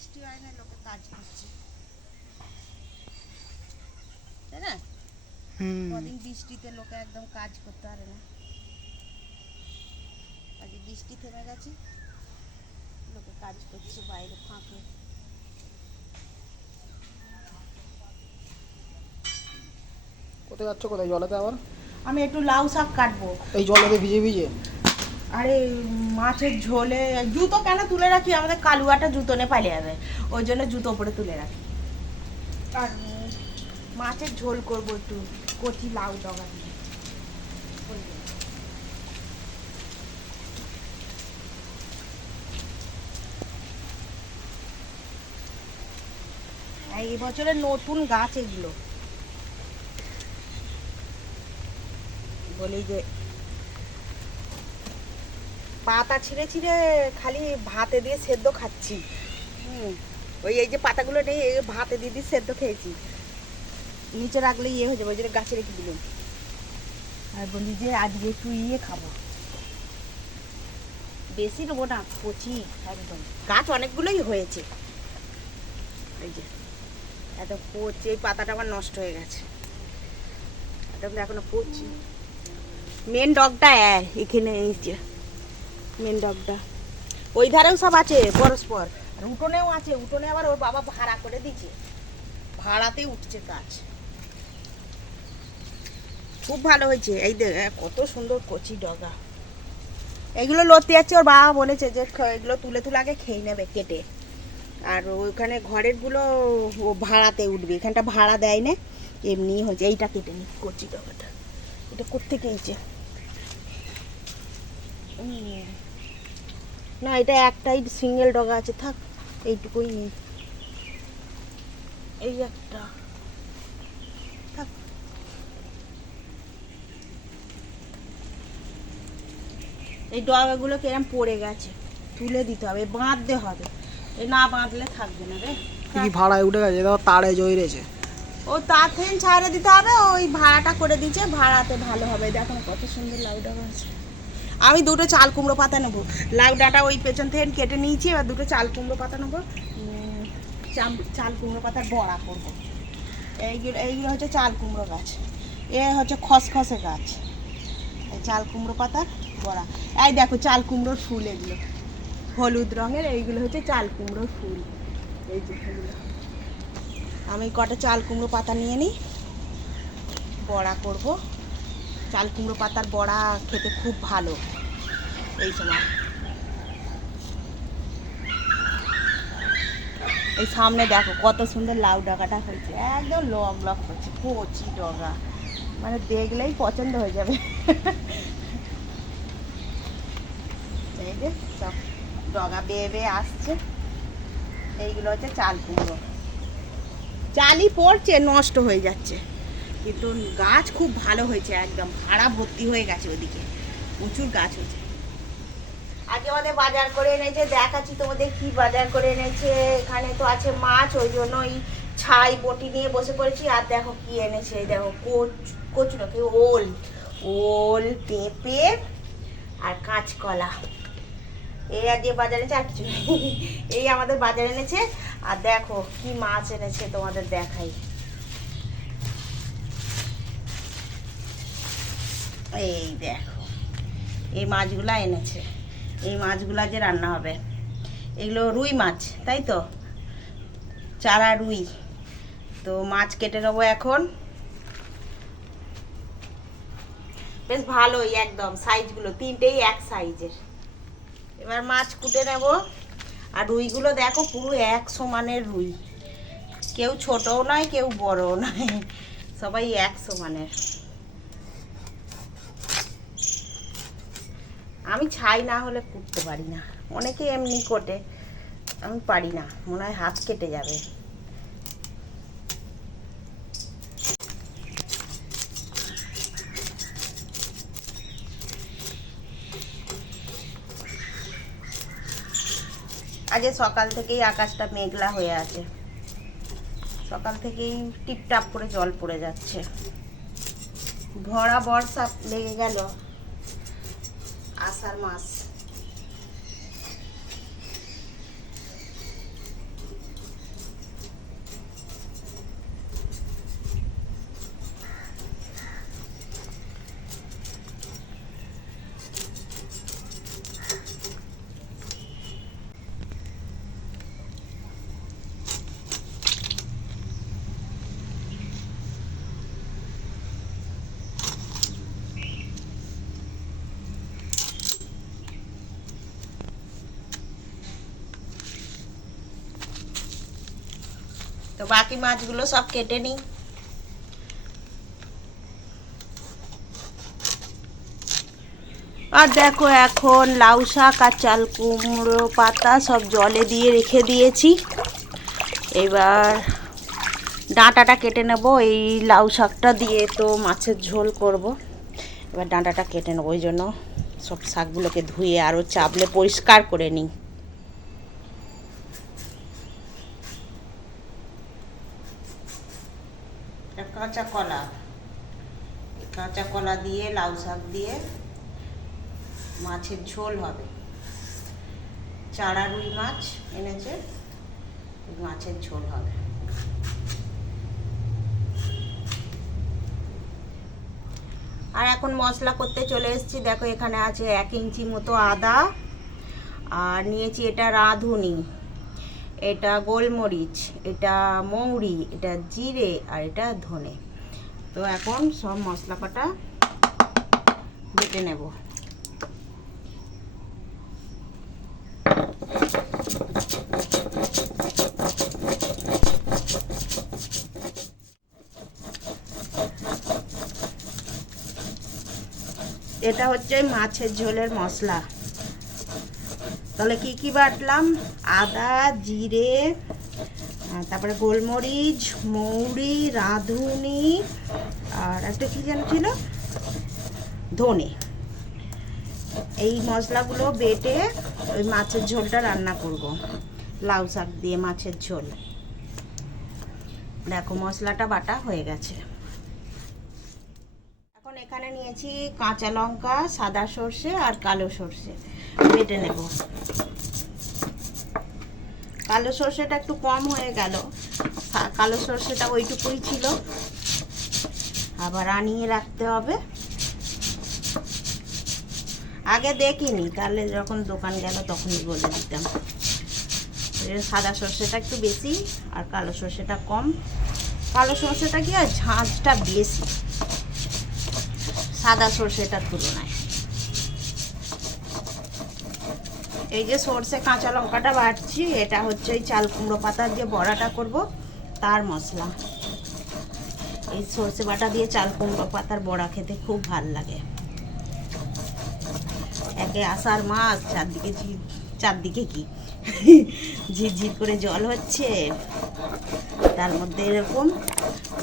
বৃষ্টি হয় না লোকে কাজ করছে। তাই না? কদিন বৃষ্টিতে লোকে একদম কাজ করতে পারে না। আজকে বৃষ্টি থেমে গেছে লোকে কাজ করছে বাইরে ফাঁকে। কোথায় যাচ্ছ কোথায় জলেতে আবার? আমি একটু লাউ শাক কাটবো। এই জলেতে ভিজে ভিজে। আরে মাছের ঝোলে, জুতো কেন তুলে রাখি? আমাদের কালুয়াটা জুতো নিয়ে পালিয়ে যাবে ওই জন্য জুতো উপরে তুলে রাখি। আর মাছের ঝোল করব একটু, কচি লাউ ডগা দিয়ে। এই নতুন গাছ এগুলো। বলি যে পাতা ছিঁড়ে ছিঁড়ে খালি ভাতে দিয়ে সেদ্ধ খাচ্ছি। হুম, ওই এই যে পাতাগুলো নেই, এই ভাতে দিয়ে দিয়ে সেদ্ধ খেয়েছি। নিচে রাখলে ইয়ে হয়ে যাবে, ওই জন্য গাছে রেখে দিলাম। আর বলি যে আজকে একটু ইয়ে খাব। বেশি নেব না, কচি, একদম। গাছ অনেকগুলোই হয়েছে। এই যে, এত কচি, এই পাতাটা আমার নষ্ট হয়ে গেছে। একদম এখনও কচি। মেন ডগটা এখানে এই যে। মেন ডগটা ওই ধারেও সব আছে, পরস্পর। আর উঠোনেও আছে, উঠোনে আবার ওর বাবা ভাড়া করে দিচ্ছে। ভাড়াতে উঠছে গাছ খুব ভালো হয়েছে। এই দেখ কত সুন্দর কচি ডগা। এগুলো লড়তে যাচ্ছে ওর বাবা বলেছে যে এগুলো তুলে তুলে আগে খেয়ে নেবে, কেটে। আর ওইখানে ঘরেরগুলো ও ভাড়াতে উঠবে। এখানটা ভাড়া দেয় না, এমনি হয়েছে। এইটা কেটে নি, কচি ডগাটা। এটা কোথেকে এইছে না এটা একটাই সিঙ্গেল ডগা আছে থাক এইটুকুই নেই এই একটা। থাক। এই ডগাগুলো কিরম পড়ে গেছে তুলে দিতে হবে বাঁধতে হবে। এ না বাঁধলে থাকবে না রে। কি ভাড়ায় উঠে গেছে? দেখো তারে জড়িয়েছে ও তার থেকে ছাড়ে দিতে হবে ওই ভাড়াটা করে দিচ্ছে ভাড়াতে ভালো হবে। দেখো কত সুন্দর লাউ ডাটা আছে। আমি দুটো চাল কুমড়ো পাতা নেব। লাউ ডাটা ওই পেছন থেকে কেটে নিয়েছি, এবার দুটো চাল কুমড়ো পাতা নেব। চাল কুমড়ো পাতার বড়া করব। এইগুলো এইগুলো হচ্ছে চাল কুমড়ো গাছ। এ হচ্ছে খসখসে গাছ। চাল কুমড়ো পাতার বড়া। এই দেখো চাল কুমড়োর ফুল এগুলো। হলুদ রঙের, এইগুলো হচ্ছে চাল কুমড়োর ফুল। এই যে এগুলো আমি কটা চাল কুমড়ো পাতা নিয়ে নিই। বড়া করব। চাল কুমড়ো পাতার বড়া খেতে খুব ভালো। এই সময় এই সামনে দেখো, কত সুন্দর লাউ ডগাটা হয়েছে। একদম লং লং করছে, কচি ডগা। মানে দেখলেই পছন্দ হয়ে যাবে। এই যে সব ডগা বেয়ে বেয়ে আসছে। এইগুলো হচ্ছে চাল কুমড়ো। চালই পড়ছে, নষ্ট হয়ে যাচ্ছে। কিন্তু গাছ খুব ভালো হয়েছে, একদম ভাড়া ভর্তি হয়ে গেছে ওদিকে। প্রচুর গাছ হয়েছে। আগে আমাদের বাজার করে এনেছে, দেখাচ্ছি তোমাদের কি বাজার করে এনেছে। এখানে তো আছে মাছ, ওই জন্য ওই ছাই, বটি নিয়ে বসে পড়েছি। আর দেখো কি এনেছে, দেখো কোচ, কচু নাকি ওল ওল, পেঁপে আর কাঁচকলা। এই আর যে বাজার এনেছে, আর কিছু এই আমাদের বাজার এনেছে। আর দেখো কি মাছ এনেছে তোমাদের দেখাই। এই দেখো, এই মাছগুলা এনেছে। এই মাছগুলা যে রান্না হবে, এগুলো রুই মাছ, তাই তো? চারা রুই। তো মাছ কেটে নেব এখন। বেশ ভালোই একদম সাইজগুলো, তিনটেই এক সাইজের। এবার মাছ কুটে নেব। আর রুইগুলো দেখো পুরো এক সমানের রুই। কেউ ছোটও নয়, কেউ বড়ও নয়, সবাই এক সমানের। আমি ছাই না হলে কুটতে পারি না। অনেকে এমনি কোটে, আমি পারি না, মনে হয় হাত কেটে যাবে। আজকে সকাল থেকেই আকাশটা মেঘলা হয়ে আছে। সকাল থেকেই টিপটাপ করে জল পড়ে যাচ্ছে। ভরা বর্ষা লেগে গেল। আষাঢ় মাস তো বাকি মাছগুলো সব কেটে নিই। আর দেখো এখন লাউ শাক আর চাল কুমড়ো পাতা সব জলে দিয়ে রেখে দিয়েছি। এবার ডাঁটাটা কেটে নেব, এই লাউ শাকটা দিয়ে তো মাছের ঝোল করব। এবার ডাঁটাটা কেটে নেব, ওই জন্য সব শাকগুলোকে ধুয়ে আরও চাপলে পরিষ্কার করে নিই এটা কাঁচা কলা কাঁচা কলা দিয়ে, লাউ শাক দিয়ে মাছের ঝোল হবে। চারা রুই মাছ এনেছে, মাছের ঝোল হবে। আর এখন মশলা করতে চলে এসেছি। দেখো, এখানে আছে এক ইঞ্চি মতো আদা। আর নিয়েছি এটা রাঁধুনি। এটা গোলমরিচ, এটা মৌরি, এটা জিরে আর এটা ধনে। তো এখন সব মশলা কটা বেটে নেব। এটা হচ্ছে মাছের ঝোলের মশলা। তাহলে কি কি বাটলাম? আদা, জিরে তারপরে গোলমরিচ, মৌরি, রাঁধুনি, আর একটা কি যেন ছিল? ধনে। এই মশলাগুলো বেটে ওই মাছের ঝোলটা রান্না করব। লাউ শাক দিয়ে মাছের ঝোল। দেখো, মশলাটা বাটা হয়ে গেছে। এখন এখানে নিয়েছি কাঁচা লঙ্কা, সাদা সর্ষে আর কালো সর্ষে। বেটে নেব। কালো সর্ষেটা একটু কম হয়ে গেল। কালো সর্ষেটা ওইটুকুই ছিল। আবার আনিয়ে রাখতে হবে। আগে দেখিনি, তাহলে যখন দোকান গেল তখনই বলে দিতাম। সাদা সর্ষেটা একটু বেশি আর কালো সর্ষেটা কম। কালো সর্ষেটা কি আর ঝাঁঝটা বেশি। সাদা সর্ষেটার তুলনায়। এই যে সর্ষে কাঁচা লঙ্কাটা বাটছি, এটা হচ্ছে ওই চাল কুমড়ো পাতার যে বড়াটা করব, তার মশলা। এই সর্ষে বাটা দিয়ে চাল কুমড়ো পাতার বড়া খেতে খুব ভালো লাগে। একে আষাঢ় মাস, চারদিকে চারদিকে কি? ঝিরঝির করে জল হচ্ছে, তার মধ্যে এরকম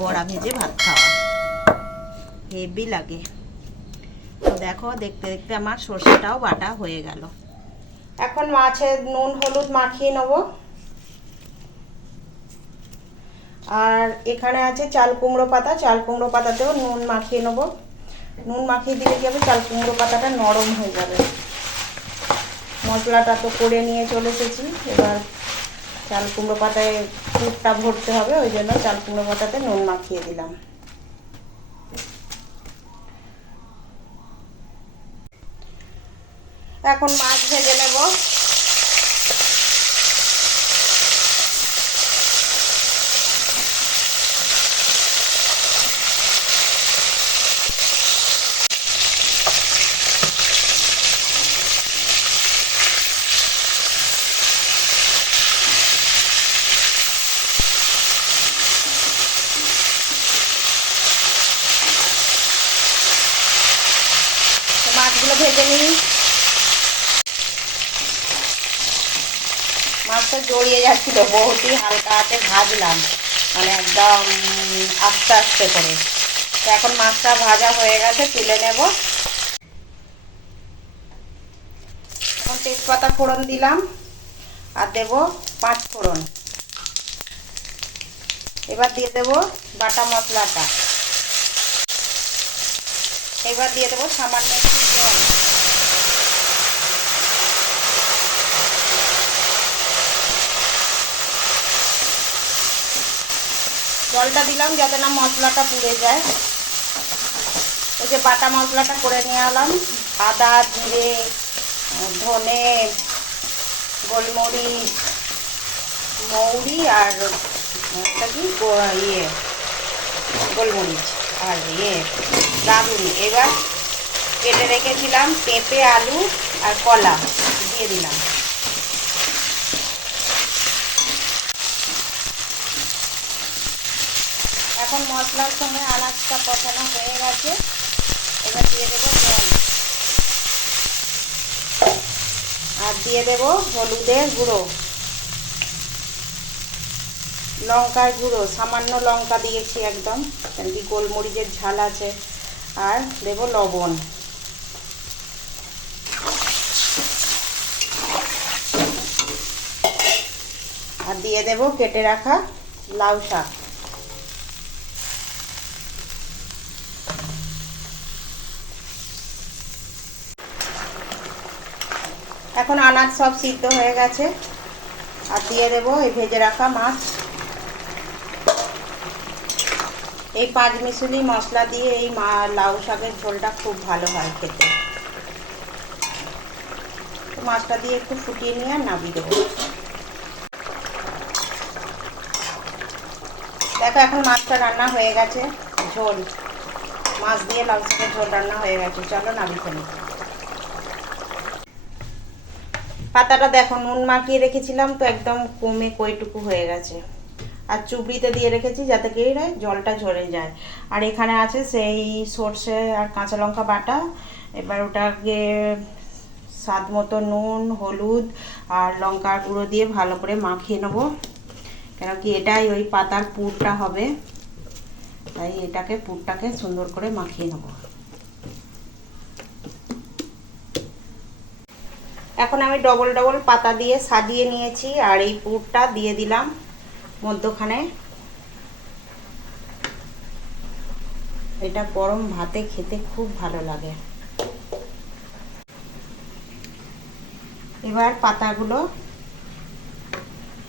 বড়া ভেজে ভাত খাওয়া। হেভি লাগে। তো দেখো, দেখতে দেখতে আমার সর্ষেটাও বাটা হয়ে গেল। এখন মাছের নুন, হলুদ মাখিয়ে নেব। আর এখানে আছে চাল কুমড়ো পাতা। চাল কুমড়ো পাতাতেও নুন মাখিয়ে নেব। নুন মাখিয়ে দিলে কি হবে? চাল কুমড়ো পাতাটা নরম হয়ে যাবে। মশলাটা তো করে নিয়ে চলে এসেছি। এবার চাল কুমড়ো পাতায় পুরটা ভরতে হবে। ওই জন্য চাল কুমড়ো পাতাতে নুন মাখিয়ে দিলাম। এখন মাছ ভেজে নেব। মাছগুলো ভেজে নিই। মাছটা জড়িয়ে যাচ্ছিল বহুতই হালকা হাতে ভাজলাম মানে একদম আস্তে আস্তে করে। তো এখন মাছটা ভাজা হয়ে গেছে, তুলে নেব। এখন তেজপাতা ফোড়ন দিলাম, আর দেব পাঁচ ফোড়ন। এবার দিয়ে দেব বাটা মশলাটা। এবার দিয়ে দেবো সামান্য একটু জল। জলটা দিলাম যাতে না মশলাটা পুড়ে যায়। ওই যে বাটা মশলাটা করে নিয়ে এলাম। আদা, জিরে, ধনে, গোলমরিচ, মৌরি আর একটা কি? ইয়ে গোলমরিচ আর ইয়ে রাঁধুনি। এবার কেটে রেখেছিলাম পেঁপে, আলু আর কলা দিয়ে দিলাম। এখন মশলার সঙ্গে আনাজটা কষানো হয়ে গেছে। এবার দিয়ে দেবো জল। আর দিয়ে দেবো হলুদের গুঁড়ো। লঙ্কার গুঁড়ো, সামান্য লঙ্কা দিয়েছি একদম কি গোলমরিচের ঝাল আছে। আর দেবো লবণ। আর দিয়ে দেবো কেটে রাখা লাউ শাক। এখন আনাজ সব সিদ্ধ হয়ে গেছে। আর দিয়ে দেবো এই ভেজে রাখা মাছ। এই পাঁচ মিশুলি মশলা দিয়ে এই মা লাউ শাকের ঝোলটা খুব ভালো হয় খেতে। মাছটা দিয়ে একটু ফুটিয়ে নিয়ে আর নামিয়ে দেবো। দেখো এখন মাছটা রান্না হয়ে গেছে, ঝোল। মাছ দিয়ে লাউ শাকের ঝোল রান্না হয়ে গেছে, চলো নামিয়ে ফেলি। পাতাটা দেখো, নুন মাখিয়ে রেখেছিলাম তো একদম কমে কইটুকু হয়ে গেছে। আর চুবড়িতে দিয়ে রেখেছি যাতে কি জলটা ঝরে যায়। আর এখানে আছে সেই সর্ষে আর কাঁচা লঙ্কা বাটা, এবার ওটাকে স্বাদ মতো নুন, হলুদ আর লঙ্কার গুঁড়ো দিয়ে ভালো করে মাখিয়ে নেব। কেন কি এটাই ওই পাতার পুরটা হবে। তাই এটাকে পুরটাকে সুন্দর করে মাখিয়ে নেব। এখন আমি ডবল ডবল পাতা দিয়ে সাজিয়ে নিয়েছি আর এই পুরটা দিয়ে দিলাম মধ্যখানে। এটা গরম ভাতে খেতে খুব ভালো লাগে। এবার পাতাগুলো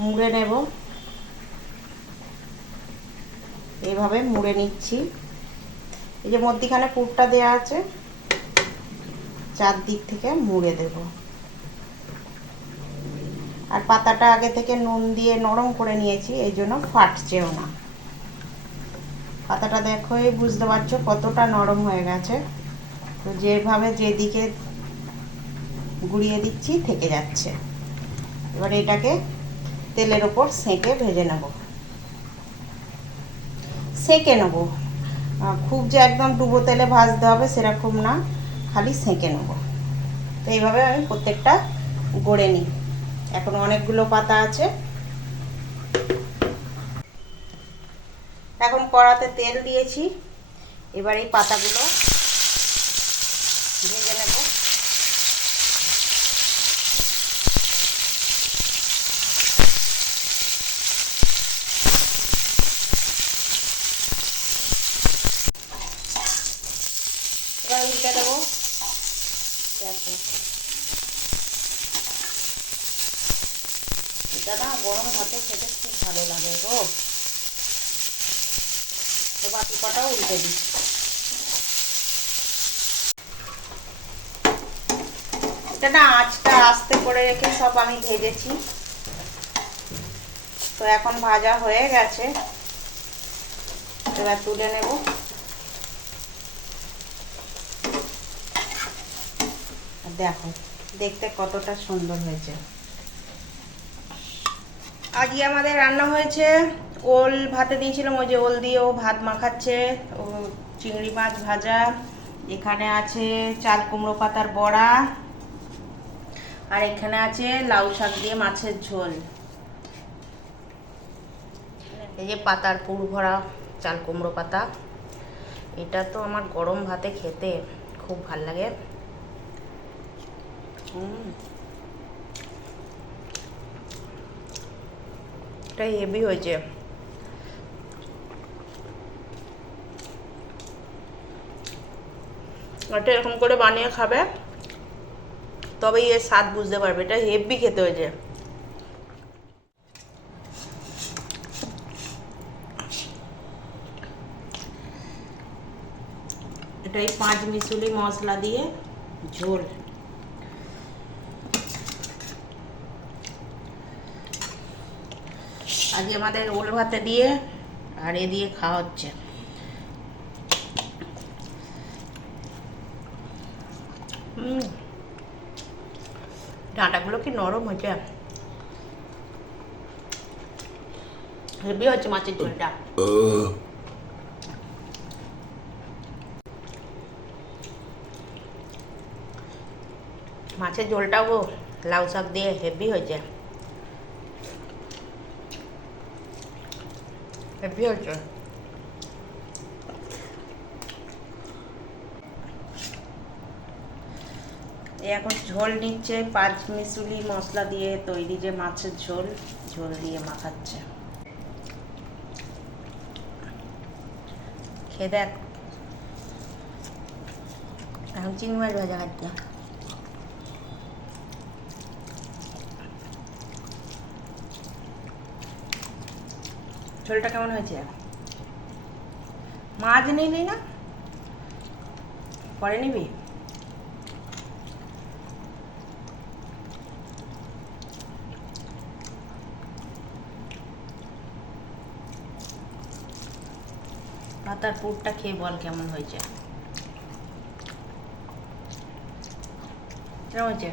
মুড়ে নেব। এভাবে মুড়ে নিচ্ছি। এই যে মধ্যিখানে পুরটা দেওয়া আছে, চারদিক থেকে মুড়ে দেবো। আর পাতাটা আগে থেকে নুন দিয়ে নরম করে নিয়েছি, এই জন্য ফাটছেও না। পাতাটা দেখোই বুঝতে পারছ কতটা নরম হয়ে গেছে। তো যেভাবে যেদিকে গুড়িয়ে দিচ্ছি, থেকে যাচ্ছে। এবার এটাকে তেলের ওপর সেঁকে ভেজে নেব। সেঁকে নেব। খুব যে একদম ডুবো তেলে ভাজতে হবে সেরকম না, খালি সেঁকে নেব। তো এইভাবে আমি প্রত্যেকটা গড়ে নিই। এখন অনেকগুলো পাতা আছে। এখন কড়াতে তেল দিয়েছি। এবার এই পাতাগুলো ভেজে নেব। এবার উল্টে দেবো। দেখো। না গরম ভাতে খেতে খুব ভালো লাগে গো। তো বাকি কটাও উল্টে দিই। না আঁচটা আস্তে করে রেখে সব আমি ভেজেছি। তো এখন ভাজা হয়ে গেছে। এবার তুলে নেব। দেখো, দেখতে কতটা সুন্দর হয়েছে। আজকে আমাদের রান্না হয়েছে। ওল ভাতে দিয়েছিলাম, ওই যে ওল দিয়ে ও ভাত মাখাচ্ছে। ও চিংড়ি মাছ ভাজা। এখানে আছে চাল কুমড়ো পাতার বড়া। আর এখানে আছে লাউ শাক দিয়ে মাছের ঝোল। এই যে পাতার পুর ভরা চাল কুমড়ো পাতা। এটা তো আমার গরম ভাতে খেতে খুব ভালো লাগে। হুম এটা হেভি হয়েছে। এটা এরকম করে বানিয়ে খাবে, তবেই এর স্বাদ বুঝতে পারবে। এটা হেভি খেতে হয়েছে। এটাই পাঁচ মিশুলি মশলা দিয়ে ঝোল। আজকে আমাদের ওল ভাতে দিয়ে আর এ দিয়ে খাওয়া হচ্ছে। ডাঁটাগুলো কি নরম হয়েছে? হেভি হচ্ছে মাছের ঝোলটা। মাছের ঝোলটাও লাউ শাক দিয়ে হেভি হয়েছে। হয়েছে এ এখন ঝোল নিচ্ছে, পাঁচ মিশুলি মশলা দিয়ে তৈরি যে মাছের ঝোল ঝোল দিয়ে মাখাচ্ছে। খেয়ে দেখ। এখন চিংড়ি মাছ ভাজা খাচ্ছে। ঝোলটা কেমন হয়েছে? মাছ নিলি না? পরে নিবি? পাতার পুরটা খেয়ে বল কেমন হয়েছে। কেমন হয়েছে?